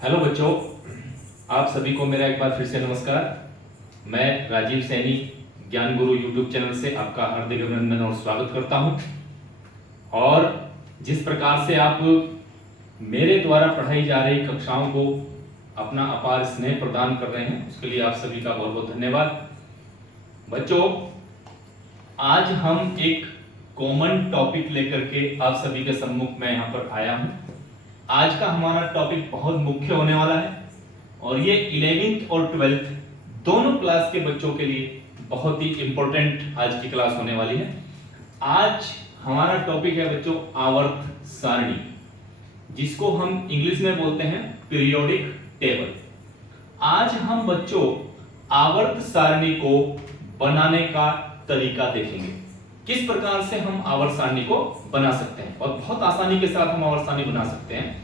Hello बच्चों, आप सभी को मेरा एक बार फिर से नमस्कार। मैं राजीव सैनी ज्ञान गुरु यूट्यूब चैनल से आपका हार्दिक अभिनंदन और स्वागत करता हूं। और जिस प्रकार से आप मेरे द्वारा पढ़ाई जा रही कक्षाओं को अपना अपार स्नेह प्रदान कर रहे हैं, उसके लिए आप सभी का बहुत बहुत धन्यवाद। बच्चों, आज हम एक कॉमन टॉपिक लेकर के आप सभी के सम्मुख में यहाँ पर आया हूँ। आज का हमारा टॉपिक बहुत मुख्य होने वाला है और ये 11th और 12th दोनों क्लास के बच्चों के लिए बहुत ही इंपॉर्टेंट आज की क्लास होने वाली है। आज हमारा टॉपिक है बच्चों आवर्त सारणी, जिसको हम इंग्लिश में बोलते हैं पीरियोडिक टेबल। आज हम बच्चों आवर्त सारणी को बनाने का तरीका देखेंगे, किस प्रकार से हम आवर्त सारणी को बना सकते हैं और बहुत आसानी के साथ हम आवर्त सारणी बना सकते हैं।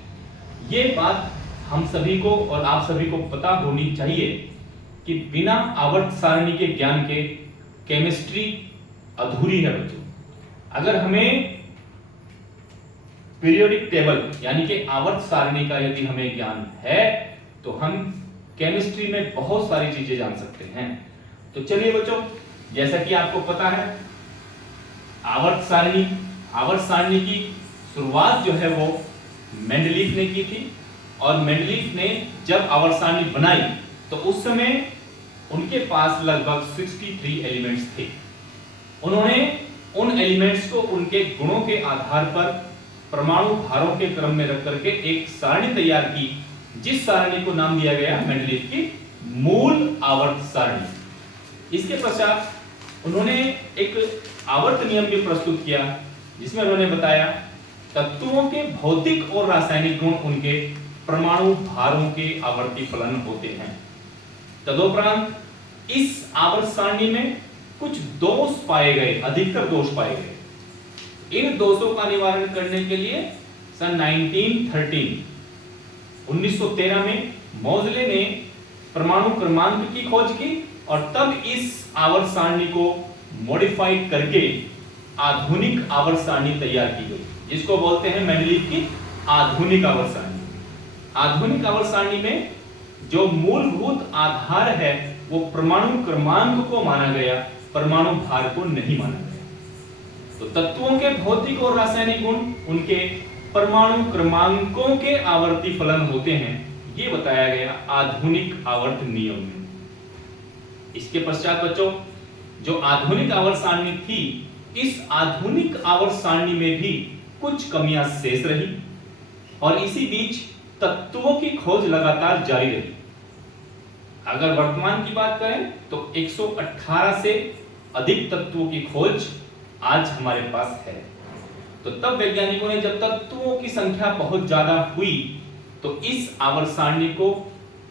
ये बात हम सभी को और आप सभी को पता होनी चाहिए कि बिना आवर्त सारणी के ज्ञान के केमिस्ट्री अधूरी है बच्चों। अगर हमें पीरियोडिक टेबल यानी कि आवर्त सारणी का यदि हमें ज्ञान है तो हम केमिस्ट्री में बहुत सारी चीजें जान सकते हैं। तो चलिए बच्चों, जैसा कि आपको पता है आवर्त सारणी की शुरुआत जो है वो मेंडलीफ ने की थी। और मेंडलीफ ने जब आवर्त सारणी बनाई तो उस समय उनके पास लगभग 63 एलिमेंट्स थे। उन्होंने उन एलिमेंट्स को उनके गुणों के आधार पर परमाणु भारों के क्रम में रख करके एक सारणी तैयार की, जिस सारणी को नाम दिया गया मेंडलीफ की मूल आवर्त सारणी। इसके पश्चात उन्होंने एक आवर्त नियम भी प्रस्तुत किया, जिसमें उन्होंने बताया तत्वों के भौतिक और रासायनिक गुण उनके परमाणु भारों के आवर्ती फलन होते हैं। तदुपरांत इस आवर्त सारणी में कुछ दोष पाए गए, अधिकतर दोष पाए गए। इन दोषों का निवारण करने के लिए सन 1913 में मोज़ले ने परमाणु क्रमांक की खोज की और तब इस आवर्त सारणी को मॉडिफाई करके आधुनिक आवर्त सारणी तैयार की गई, जिसको बोलते हैं मेंडलीफ की आधुनिक आवर्त सारणी। आधुनिक आवर्त सारणी में जो मूलभूत आधार है वो परमाणु क्रमांक को माना गया, परमाणु भार को नहीं माना गया। तो तत्वों के भौतिक और रासायनिक गुण उनके परमाणु क्रमांकों के आवर्ती फलन होते हैं, ये बताया गया आधुनिक आवर्त नियम में। इसके पश्चात बच्चों जो आधुनिक आवर्त सारणी थी, इस आधुनिक आवर्त सारणी में भी कुछ कमियां शेष रही और इसी बीच तत्वों की खोज लगातार जारी रही। अगर वर्तमान की बात करें तो 118 से अधिक तत्वों की खोज आज हमारे पास है। तो तब वैज्ञानिकों ने जब तत्वों की संख्या बहुत ज्यादा हुई तो इस आवर्त सारणी को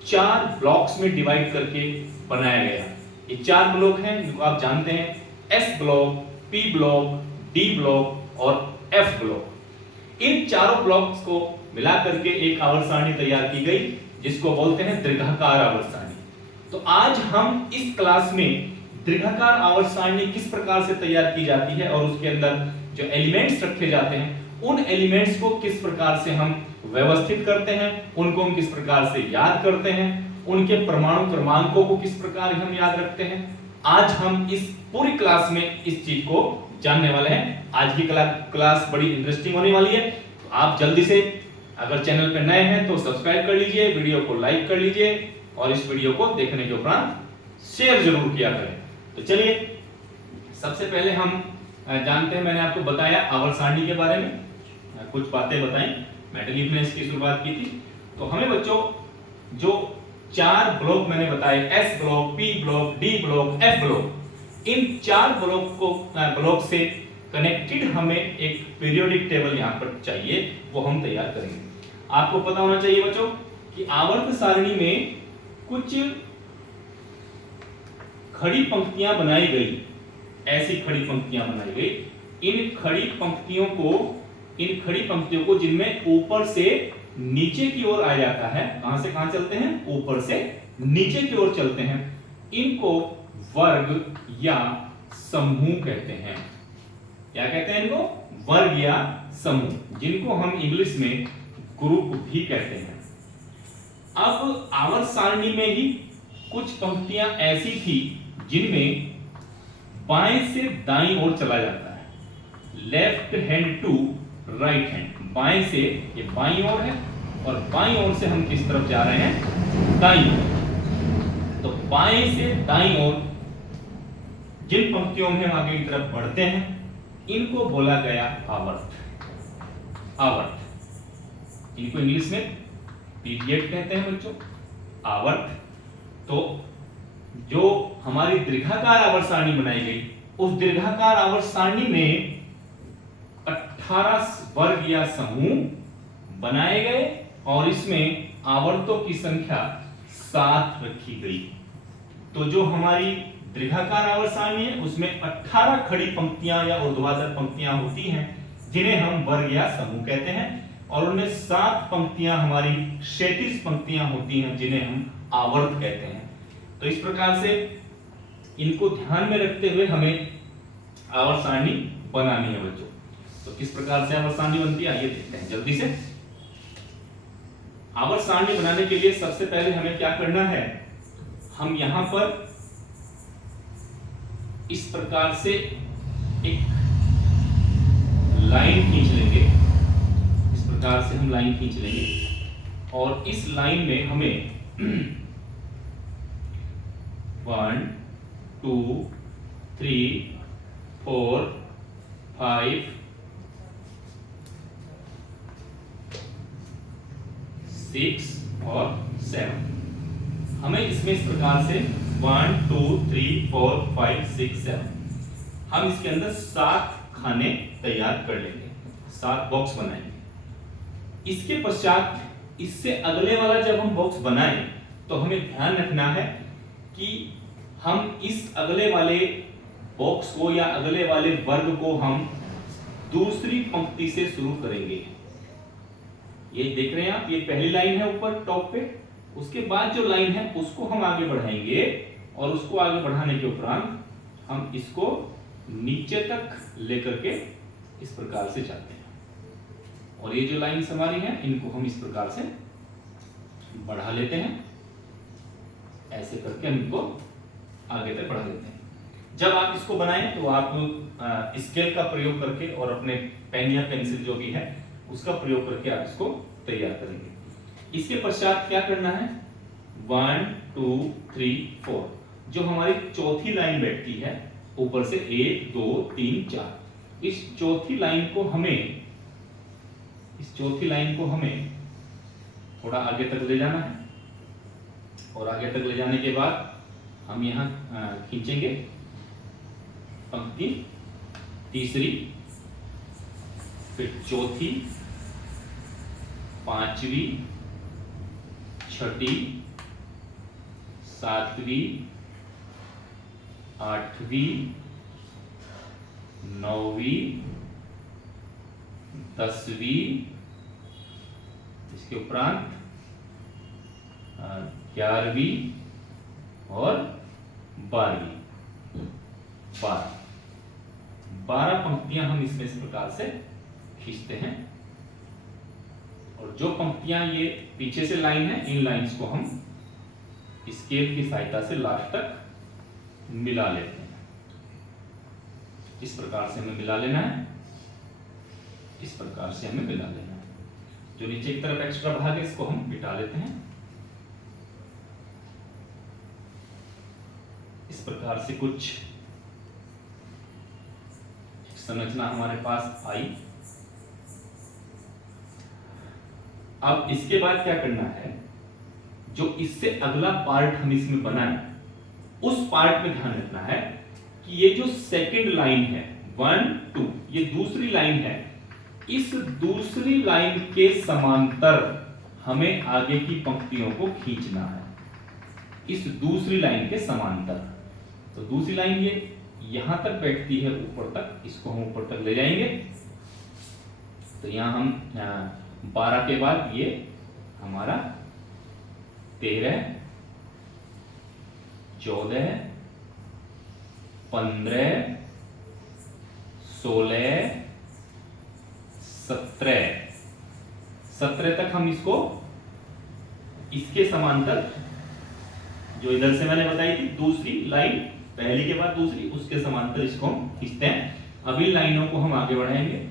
4 ब्लॉक्स में डिवाइड करके बनाया गया। ये 4 ब्लॉक हैं जो आप जानते हैं, S block, P block, D block और एफ ब्लॉक। इन चारों ब्लॉक्स को मिला करके एक आवर्त सारणी तैयार की गई, जिसको बोलते हैं दीर्घाकार आवर्त सारणी। तो आज हम इस क्लास में दीर्घाकार आवर्त सारणी किस प्रकार से तैयार की जाती है और उसके अंदर जो एलिमेंट्स रखे जाते हैं, उन एलिमेंट्स को किस प्रकार से हम व्यवस्थित करते हैं, उनको हम किस प्रकार से याद करते हैं, उनके परमाणु क्रमांकों को किस प्रकार हम याद रखते हैं, आज हम इस पूरी क्लास में इस चीज को जानने वाले हैं। आज की क्लास बड़ी इंटरेस्टिंग होने वाली है। तो आप जल्दी से अगर चैनल पर नए हैं तो सब्सक्राइब कर लीजिए, वीडियो को लाइक कर लीजिए और इस वीडियो को देखने के उपरांत शेयर जरूर किया करें। तो चलिए सबसे पहले हम जानते हैं, मैंने आपको बताया आवर्त सारणी के बारे में कुछ बातें बताई, मेंडलीफ ने इसकी शुरुआत की थी। तो हमें बच्चों जो 4 ब्लॉक मैंने बताए, S block, P block, D block, F block, इन 4 ब्लॉक से कनेक्टेड हमें एक पीरियोडिक टेबल यहाँ पर चाहिए, वो हम तैयार करेंगे। आपको पता होना चाहिए बच्चों कि आवर्त सारणी में कुछ खड़ी पंक्तियां बनाई गई, ऐसी खड़ी पंक्तियां बनाई गई। इन खड़ी पंक्तियों को जिनमें ऊपर से नीचे की ओर आ जाता है, कहां से कहां चलते हैं, ऊपर से नीचे की ओर चलते हैं, इनको वर्ग या समूह कहते हैं। क्या कहते हैं इनको? वर्ग या समूह, जिनको हम इंग्लिश में ग्रुप भी कहते हैं। अब आवर्त सारणी में ही कुछ पंक्तियां ऐसी थी जिनमें बाएं से दाईं ओर चला जाता है, left hand to right hand. बाएं से ये बाईं ओर है और बाईं ओर से हम किस तरफ जा रहे हैं, दाईं ओर। तो बाएं से दाईं ओर जिन पंक्तियों में हम आगे की तरफ बढ़ते हैं इनको बोला गया आवर्त। आवर्त इनको इंग्लिश में पीरियड कहते हैं बच्चों, आवर्त। तो जो हमारी दीर्घाकार आवर्त सारणी बनाई गई, उस दीर्घाकार आवर्त सारणी में 18 वर्ग या समूह बनाए गए और इसमें आवर्तों की संख्या 7 रखी गई। तो जो हमारी दीर्घाकार आवर्त सारणी है उसमें 18 खड़ी पंक्तियां या ऊर्ध्वाधर पंक्तियां होती हैं जिन्हें हम वर्ग या समूह कहते हैं, और उनमें 7 पंक्तियां हमारी क्षैतिज पंक्तियां होती हैं जिन्हें हम आवर्त कहते हैं। तो इस प्रकार से इनको ध्यान में रखते हुए हमें आवर्त सारणी बनानी है बच्चों। तो किस प्रकार से आवर्त सारणी बनती है आइए देखते हैं जल्दी से। आवर्त सारणी बनाने के लिए सबसे पहले हमें क्या करना है, हम यहां पर इस प्रकार से एक लाइन खींच लेंगे। इस प्रकार से हम लाइन खींच लेंगे और इस लाइन में हमें 1 2 3 4 5 6 और 7 हमें इसमें इस प्रकार से 1 2 3 4 5 6 7 हम इसके अंदर 7 खाने तैयार कर लेंगे, 7 बॉक्स बनाएंगे। इसके पश्चात इससे अगले वाला जब हम बॉक्स बनाएं तो हमें ध्यान रखना है कि हम इस अगले वाले बॉक्स को या अगले वाले वर्ग को हम दूसरी पंक्ति से शुरू करेंगे। ये देख रहे हैं आप, ये पहली लाइन है ऊपर टॉप पे, उसके बाद जो लाइन है उसको हम आगे बढ़ाएंगे और उसको आगे बढ़ाने के उपरांत हम इसको नीचे तक लेकर के इस प्रकार से जाते हैं। और ये जो लाइन्स हमारी हैं इनको हम इस प्रकार से बढ़ा लेते हैं, ऐसे करके हम इनको आगे तक बढ़ा लेते हैं। जब आप इसको बनाएं तो आप स्केल का प्रयोग करके और अपने पेन या पेंसिल जो भी है उसका प्रयोग करके आप इसको तैयार करेंगे। इसके पश्चात क्या करना है, 1 2 3 4 जो हमारी चौथी लाइन बैठती है ऊपर से 1 2 3 4, इस चौथी लाइन को हमें थोड़ा आगे तक ले जाना है और आगे तक ले जाने के बाद हम यहाँ खींचेंगे पंक्ति तीसरी, फिर चौथी, पांचवी, छठी, सातवीं, आठवीं, नौवीं, 10वीं, इसके उपरांत 11वीं और 12वीं। 12 पंक्तियां हम इसमें इस प्रकार से खींचते हैं और जो पंक्तियां ये पीछे से लाइन है इन लाइंस को हम स्केल की सहायता से लास्ट तक मिला लेते हैं। इस प्रकार से हमें मिला लेना है, इस प्रकार से हमें मिला लेना है। जो नीचे की तरफ एक्स्ट्रा भाग है इसको हम मिटा लेते हैं। इस प्रकार से कुछ संरचना हमारे पास आई। अब इसके बाद क्या करना है, जो इससे अगला पार्ट हम इसमें बनाएं उस पार्ट में ध्यान रखना है कि ये जो सेकंड लाइन है 1 2 ये दूसरी लाइन है, इस दूसरी लाइन के समांतर हमें आगे की पंक्तियों को खींचना है। इस दूसरी लाइन के समांतर, तो दूसरी लाइन ये यहां तक बैठती है ऊपर तक, इसको हम ऊपर तक ले जाएंगे। तो यहां हम 12 के बाद ये हमारा 13 14 15 16 17 तक हम इसको इसके समांतर जो इधर से मैंने बताई थी दूसरी लाइन, पहली के बाद दूसरी, उसके समांतर इसको हम खींचते हैं। अब इन लाइनों को हम आगे बढ़ाएंगे,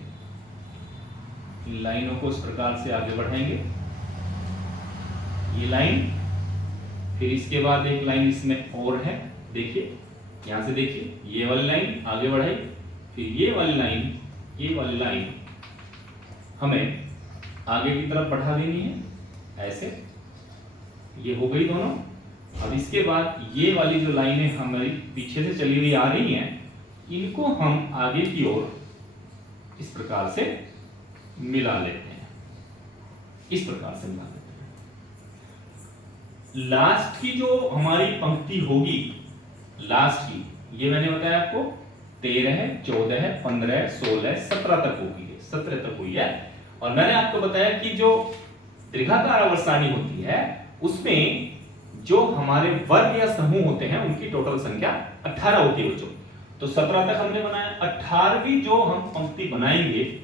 इन लाइनों को इस प्रकार से आगे बढ़ाएंगे, ये लाइन, फिर इसके बाद एक लाइन इसमें और है, देखिए यहां से देखिए ये वाली लाइन आगे बढ़ाई, फिर ये वाली लाइन हमें आगे की तरफ बढ़ा देनी है, ऐसे ये हो गई दोनों। अब इसके बाद ये वाली जो लाइनें हमारी पीछे से चली हुई आ रही हैं, इनको हम आगे की ओर इस प्रकार से मिला लेते हैं, इस प्रकार से मिला लेते हैं। लास्ट की जो हमारी पंक्ति होगी, लास्ट की, ये मैंने बताया आपको 13, 14, 15, 16, 17 तक होगी, 17 तक हुई है। और मैंने आपको बताया कि जो दीर्घाकार आवर्त सारणी होती है उसमें जो हमारे वर्ग या समूह होते हैं उनकी टोटल संख्या 18 होती है बच्चों। तो 17 तक हमने बनाया, 18वीं जो हम पंक्ति बनाएंगे,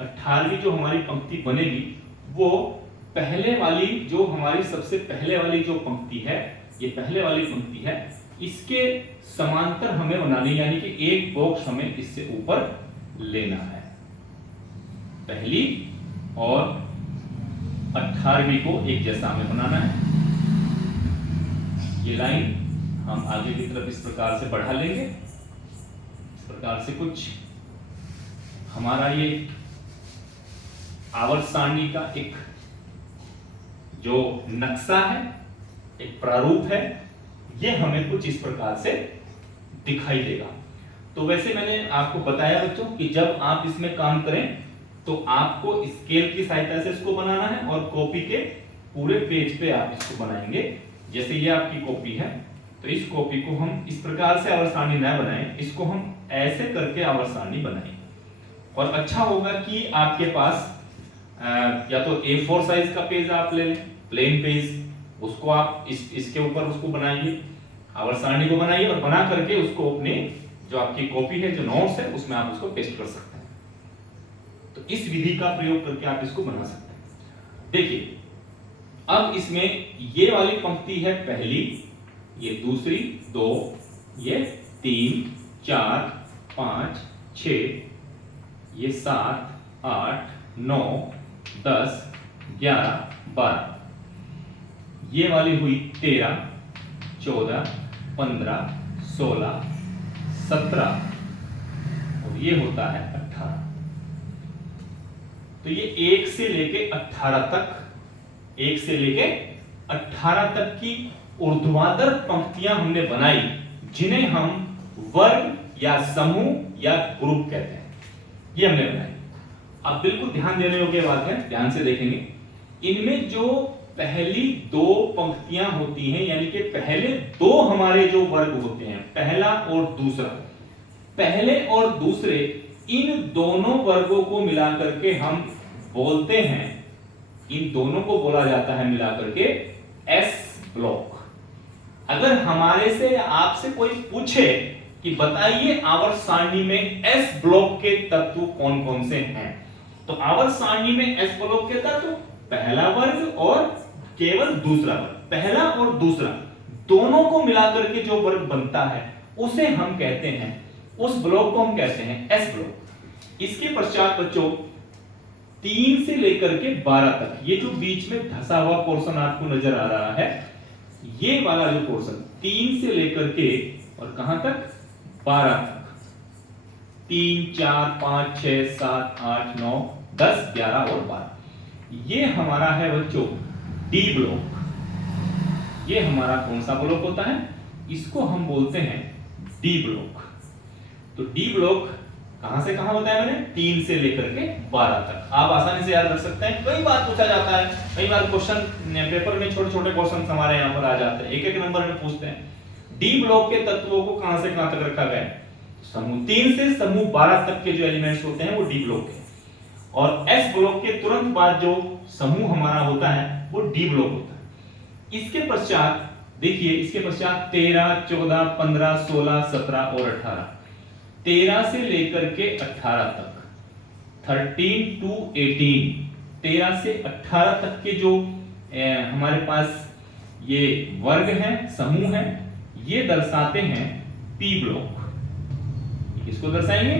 18वीं जो हमारी पंक्ति बनेगी वो पहले वाली, जो हमारी सबसे पहले वाली जो पंक्ति है, ये पहले वाली पंक्ति है, इसके समांतर हमें बनानी, यानी कि एक बॉक्स हमें इससे ऊपर लेना है। पहली और 18वीं को एक जैसा हमें बनाना है। ये लाइन हम आगे की तरफ इस प्रकार से बढ़ा लेंगे, इस प्रकार से कुछ हमारा ये आवर्त सारणी का एक जो नक्शा है, एक प्रारूप है, ये हमें कुछ इस प्रकार से दिखाई देगा। तो वैसे मैंने आपको बताया बच्चों कि जब आप इसमें काम करें तो आपको स्केल की सहायता से इसको बनाना है और कॉपी के पूरे पेज पे आप इसको बनाएंगे। जैसे ये आपकी कॉपी है, तो इस कॉपी को हम इस प्रकार से आवर्त सारणी न बनाएं, इसको हम ऐसे करके आवर्त सारणी बनाएं। और अच्छा होगा कि आपके पास या तो A4 साइज का पेज आप ले लें, प्लेन पेज, उसको आप इसके ऊपर उसको बनाइए, आवर्त सारणी को बनाइए और बना करके उसको अपने जो आपकी कॉपी है, जो नोट्स है, उसमें आप उसको पेस्ट कर सकते हैं। तो इस विधि का प्रयोग करके आप इसको बना सकते हैं। देखिए अब इसमें ये वाली पंक्ति है पहली, ये दूसरी, 2, ये 3, 4, 5, 6, ये 7, 8, 9, 10, 11, 12, ये वाली हुई 13, 14, 15, 16, 17 और ये होता है 18। तो ये 1 से लेके 18 तक, 1 से लेके 18 तक की ऊर्ध्वाधर पंक्तियां हमने बनाई, जिन्हें हम वर्ग या समूह या ग्रुप कहते हैं, ये हमने बनाई। अब बिल्कुल ध्यान देने योग्य बात है, ध्यान से देखेंगे, इनमें जो पहली 2 पंक्तियां होती हैं, यानी कि पहले 2 हमारे जो वर्ग होते हैं, पहला और दूसरा, पहले और दूसरे, इन दोनों वर्गों को मिलाकर के हम बोलते हैं, इन दोनों को बोला जाता है मिलाकर के एस ब्लॉक। अगर हमारे से या आपसे कोई पूछे कि बताइए आवर्त सारणी में एस ब्लॉक के तत्व कौन कौन से हैं, तो आवर्त सारणी में एस ब्लॉक के तत्व पहला वर्ग और केवल दूसरा वर्ग, पहला और दूसरा दोनों को मिलाकर के जो वर्ग बनता है उसे हम कहते हैं, उस ब्लॉक को हम कहते हैं एस ब्लॉक। इसके पश्चात बच्चों 3 से लेकर के 12 तक, ये जो बीच में धसा हुआ पोर्शन आपको नजर आ रहा है, ये वाला जो पोर्शन 3 से लेकर के और कहां तक, 12 तक, 3, 4, 5, 6, 7, 8, 9, 10, 11 और 12, ये हमारा है बच्चों डी ब्लॉक। ये हमारा कौन सा ब्लॉक होता है, इसको हम बोलते हैं डी ब्लॉक। तो डी ब्लॉक कहां से कहां होता है, मैंने 3 से लेकर के 12 तक। आप आसानी से याद रख सकते हैं, कई बार पूछा जाता है, कई बार क्वेश्चन पेपर में छोटे छोटे क्वेश्चन हमारे यहां पर आ जाते हैं, एक एक नंबर में पूछते हैं डी ब्लॉक के तत्वों को कहां से कहां तक रखा गया है। समूह 3 से समूह 12 तक के जो एलिमेंट्स होते हैं वो डी ब्लॉक है, और एस ब्लॉक के तुरंत बाद जो समूह हमारा होता है वो डी ब्लॉक होता है। इसके पश्चात देखिए, इसके पश्चात 13, 14, 15, 16, 17 और 18, 13 से लेकर के 18 तक, 13 to 18, 13 से 18 तक के जो हमारे पास ये वर्ग है, समूह है, ये दर्शाते हैं पी ब्लॉक। किसको दर्शाएंगे?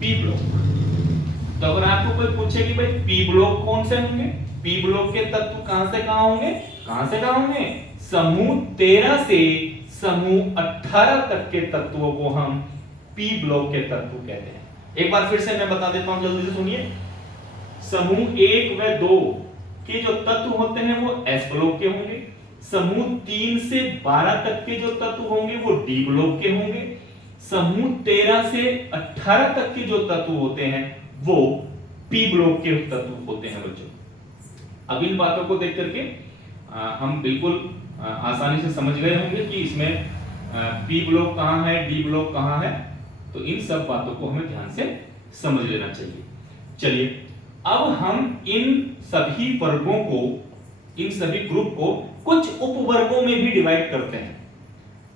P block. तो अगर आपको कोई पूछे कि भाई पी ब्लॉक कौन से होंगे, पी ब्लॉक के तत्व कहां से कहां होंगे, कहां से कहां होंगे? समूह 13 से समूह 18 तक के तत्वों को हम पी ब्लॉक के तत्व कहते हैं। एक बार फिर से मैं बता देता हूं, जल्दी से सुनिए। समूह 1 व 2 के जो तत्व होते हैं वो एस ब्लॉक के होंगे। समूह 3 से 12 तक के जो तत्व होंगे वो डी ब्लॉक के होंगे। समूह 13 से 18 तक के जो तत्व होते हैं वो पी ब्लॉक के तत्व होते हैं बच्चों। अब इन बातों को देख करके हम बिल्कुल आसानी से समझ गए होंगे कि इसमें पी ब्लॉक कहां है, डी ब्लॉक कहां है। तो इन सब बातों को हमें ध्यान से समझ लेना चाहिए। चलिए अब हम इन सभी वर्गों को, इन सभी ग्रुप को कुछ उपवर्गों में भी डिवाइड करते हैं।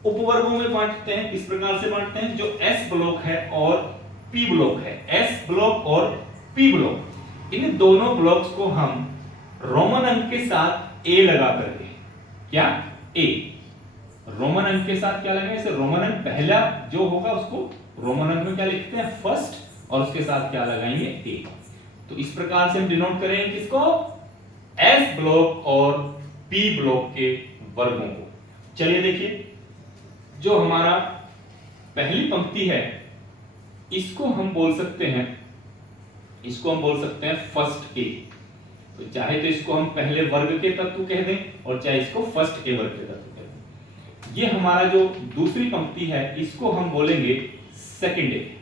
उपवर्गों में बांटते हैं, किस प्रकार से बांटते हैं? जो एस ब्लॉक है और पी ब्लॉक है, एस ब्लॉक और पी ब्लॉक, इन दोनों ब्लॉक्स को हम रोमन अंक के साथ ए लगा करके, क्या ए, रोमन अंक के साथ क्या लगाएंगे? इसे रोमन अंक पहला जो होगा उसको रोमन अंक में क्या लिखते हैं? फर्स्ट, और उसके साथ क्या लगाएंगे? ए। तो इस प्रकार से हम डिनोट करेंगे किसको? एस ब्लॉक और पी ब्लॉक के वर्गों को। चलिए देखिए, जो हमारा पहली पंक्ति है इसको हम बोल सकते हैं, इसको हम बोल सकते हैं फर्स्ट ए। तो चाहे तो इसको हम पहले वर्ग के तत्व कह दें और चाहे इसको फर्स्ट ए वर्ग के तत्व कह दें। ये हमारा जो दूसरी पंक्ति है इसको हम बोलेंगे सेकंड ए।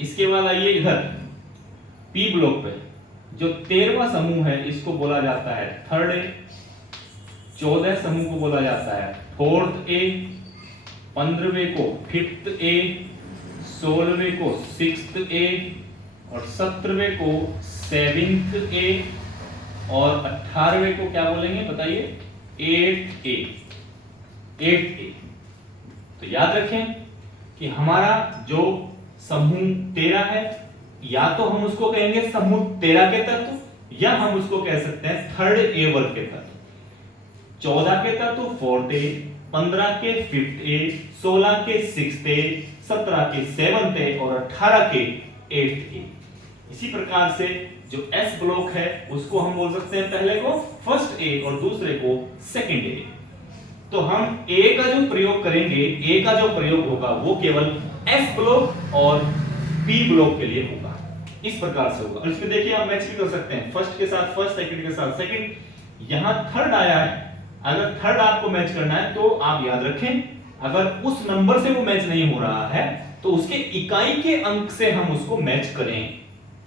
इसके बाद आइए इधर पी ब्लॉक पे, जो 13वां समूह है इसको बोला जाता है थर्ड ए, 14 समूह को बोला जाता है फोर्थ ए, 15वें को फिफ्थ ए, 16वें को सिक्स्थ ए, और 17वें को सेवेंथ ए, और 18वें को क्या बोलेंगे बताइए? एट्थ ए, एट्थ ए। तो याद रखें कि हमारा जो समूह 13 है, या तो हम उसको कहेंगे समूह 13 के तत्व, या हम उसको कह सकते हैं थर्ड ए वर्ग के तत्व। 14 के तत्व फोर्थ ए, 15 के फिफ्थ ए, 16 के सिक्स्थ ए, 17 के सेवंथ ए, और 18 के एट्थ ए। इसी प्रकार से जो एस ब्लॉक है उसको हम बोल सकते हैं पहले को फर्स्ट ए और दूसरे को सेकंड ए। तो हम ए का जो प्रयोग करेंगे, ए का जो प्रयोग होगा वो केवल एस ब्लॉक और पी ब्लॉक के लिए होगा। इस प्रकार से होगा। और इसमें देखिए आप मैच भी कर सकते हैं, फर्स्ट के साथ फर्स्ट, सेकंड के साथ सेकंड। यहां थर्ड आया है, अगर थर्ड आपको मैच करना है तो आप याद रखें, अगर उस नंबर से वो मैच नहीं हो रहा है तो उसके इकाई के अंक से हम उसको मैच करें,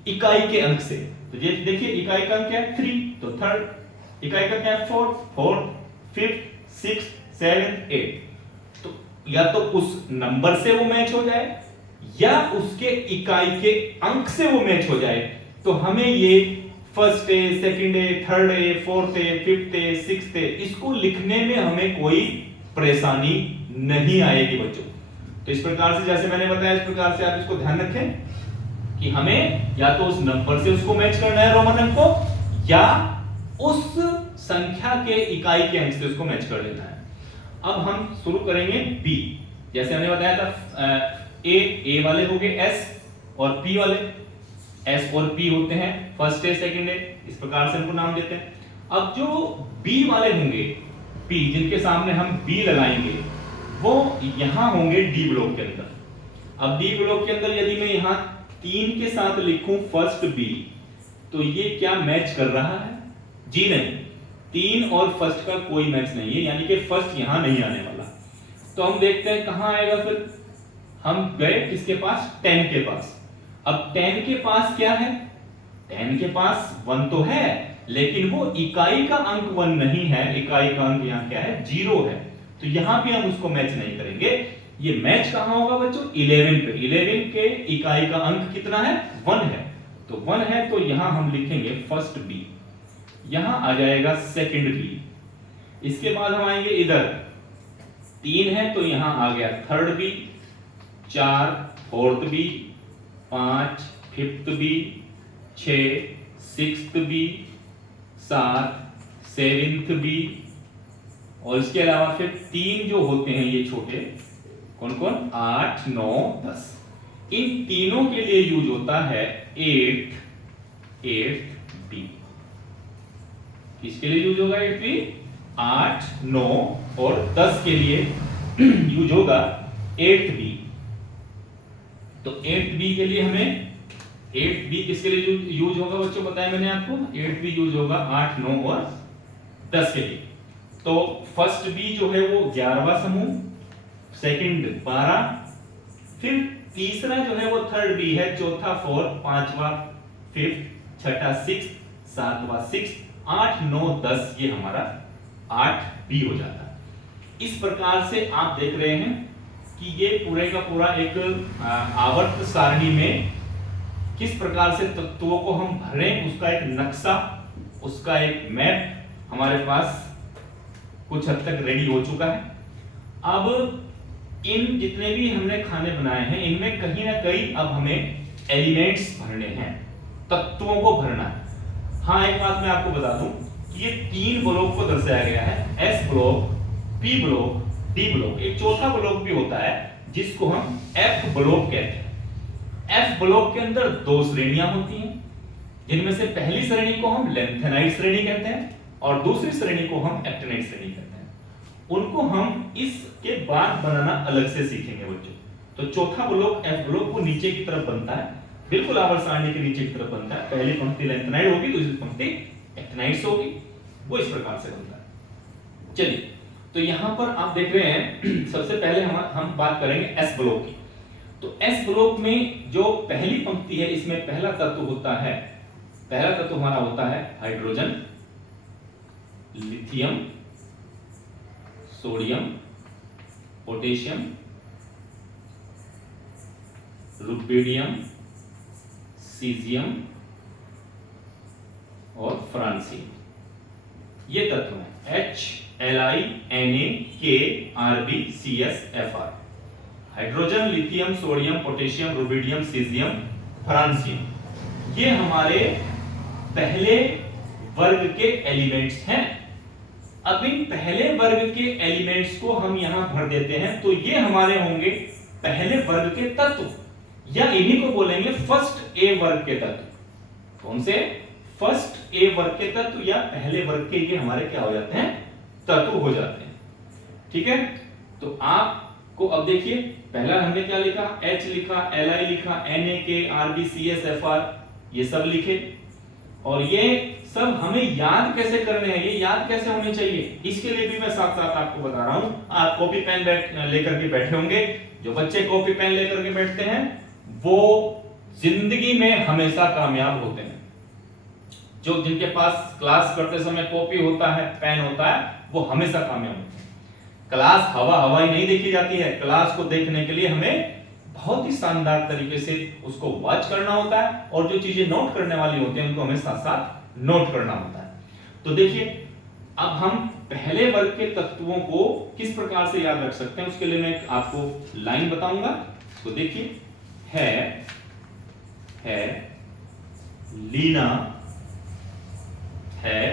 इकाई के अंक से। तो ये देखिए इकाई का अंक क्या है? 3, तो थर्ड। इकाई का क्या है? 4, fourth, fifth, sixth, seventh, eight. तो या तो उस नंबर से वो मैच हो जाए या उसके इकाई के अंक से वो मैच हो जाए। तो हमें ये first A, second A, third A, fourth A, fifth A, sixth A, इसको लिखने में हमें कोई परेशानी नहीं आएगी बच्चों। तो इस प्रकार से जैसे मैंने बताया, इस प्रकार से आप इसको ध्यान रखें कि हमें या तो उस नंबर से उसको मैच करना है रोमन अंक को, या उस संख्या के इकाई के अंक से उसको मैच कर लेना है। अब हम शुरू करेंगे बी। जैसे हमने बताया था ए वाले हो गए एस, और पी वाले, एस और पी होते हैं फर्स्ट ए सेकंड ए, इस प्रकार से हमको नाम देते हैं। अब जो बी वाले होंगे, पी जिनके सामने हम बी लगाएंगे, वो यहां होंगे डी ब्लॉक के अंदर। अब डी ब्लॉक के अंदर यदि मैं यहां 3 के साथ लिखूं फर्स्ट बी, तो ये क्या मैच कर रहा है? जी नहीं, 3 और फर्स्ट का कोई मैच नहीं है, यानी कि फर्स्ट यहां नहीं आने वाला। तो हम देखते हैं कहां आएगा फिर। हम गए किसके पास? 10 के पास। अब 10 के पास क्या है? 10 के पास 1 तो है, लेकिन वो इकाई का अंक 1 नहीं है, इकाई का अंक यहां क्या है? 0 है। तो यहां भी हम उसको मैच नहीं करेंगे। ये मैच कहां होगा बच्चों? 11 पे। 11 के इकाई का अंक कितना है? 1 है। तो 1 है तो यहां हम लिखेंगे फर्स्ट बी, यहां आ जाएगा सेकंड बी। इसके बाद हम आएंगे इधर, 3 है तो यहां आ गया third B, 4 fourth B, 5 fifth B, 6 sixth B, 7 seventh B, और इसके अलावा फिर 3 जो होते हैं ये छोटे, कौन कौन, 8 9 10, इन तीनों के लिए यूज होता है 8 बी। किसके लिए यूज होगा 8 बी? 8 9 और 10 के लिए यूज होगा 8 बी। तो 8 बी के लिए हमें 8 बी किसके लिए यूज होगा बच्चों, बताया मैंने आपको, 8 बी यूज होगा 8 9 और 10 के लिए। तो फर्स्ट बी जो है वो 11वां समूह, सेकंड 12, फिर तीसरा जो है वो थर्ड बी है, चौथा 4, पांचवा 5, छठा 6, सातवां 6, 8 9 10 ये हमारा 8 बी हो जाता है। इस प्रकार से आप देख रहे हैं कि ये पूरे का पूरा एक आवर्त सारणी में किस प्रकार से तत्वों को हम भरें उसका एक नक्शा, उसका एक मैप हमारे पास कुछ हद तक रेडी हो चुका है। अब इन जितने भी हमने खाने बनाए हैं इनमें कहीं ना कहीं अब हमें एलिमेंट्स भरने हैं, तत्वों को भरना है। हाँ, एक बात मैं आपको बता दूं कि ये 3 ब्लॉक को दर्शाया गया है, S block, P block, D block. एक चौथा ब्लॉक भी होता है जिसको हम एफ ब्लॉक कहते हैं। एफ ब्लॉक के अंदर 2 श्रेणियां होती हैं, जिनमें से पहली श्रेणी को हम लेंथेनाइट श्रेणी कहते हैं और दूसरी श्रेणी को हम एक्टिनाइट श्रेणी कहते हैं। उनको हम इसके बाद बनाना अलग से सीखेंगे बच्चों। तो चौथा ब्लॉक एफ ब्लॉक वो नीचे की तरफ बनता है, बिल्कुल आवर्त सारणी के नीचे की तरफ बनता है। पहली पंक्ति लेंथेनाइट होगी, दूसरी पंक्ति एक्टिनाइट होगी, वो इस प्रकार से बनता है। चलिए, तो यहां पर आप देख रहे हैं सबसे पहले हम बात करेंगे एस ब्लॉक की। तो एस ब्लॉक में जो पहली पंक्ति है इसमें पहला तत्व होता है, पहला तत्व हमारा होता है hydrogen, lithium, sodium, potassium, rubidium, caesium और फ्रांसियम। ये तत्व हैं H, Li, Na, K, Rb, Cs, Fr। Hydrogen, lithium, sodium, potassium, rubidium, caesium, francium, ये हमारे पहले वर्ग के एलिमेंट्स हैं। अब इन पहले वर्ग के एलिमेंट्स को हम यहां भर देते हैं, तो ये हमारे होंगे पहले वर्ग के तत्व, या इन्हीं को बोलेंगे फर्स्ट ए वर्ग के तत्व। कौन से? फर्स्ट ए वर्ग के तत्व या पहले वर्ग के ये हमारे क्या हो जाते हैं? तत्व हो जाते हैं। ठीक है, तो आपको अब देखिए, पहला हमने क्या लिखा? H लिखा, Li लिखा, Na, K, Rb, Cs, Fr, ये सब लिखे। और ये सब हमें याद कैसे करने हैं, ये याद कैसे होने चाहिए, इसके लिए भी मैं साथ साथ आपको बता रहा हूं। आप कॉपी पेन लेकर के बैठे होंगे। जो बच्चे कॉपी पेन लेकर के बैठते हैं वो जिंदगी में हमेशा कामयाब होते हैं। जो जिनके पास क्लास करते समय कॉपी होता है, पेन होता है, वो हमेशा कामयाब होते हैं। क्लास हवा हवाई नहीं देखी जाती है। क्लास को देखने के लिए हमें बहुत ही शानदार तरीके से उसको वॉच करना होता है, और जो चीजें नोट करने वाली होती हैं उनको हमें साथ साथ नोट करना होता है। तो देखिए, अब हम पहले वर्ग के तत्वों को किस प्रकार से याद रख सकते हैं उसके लिए मैं आपको लाइन बताऊंगा। तो देखिए, है लीना, है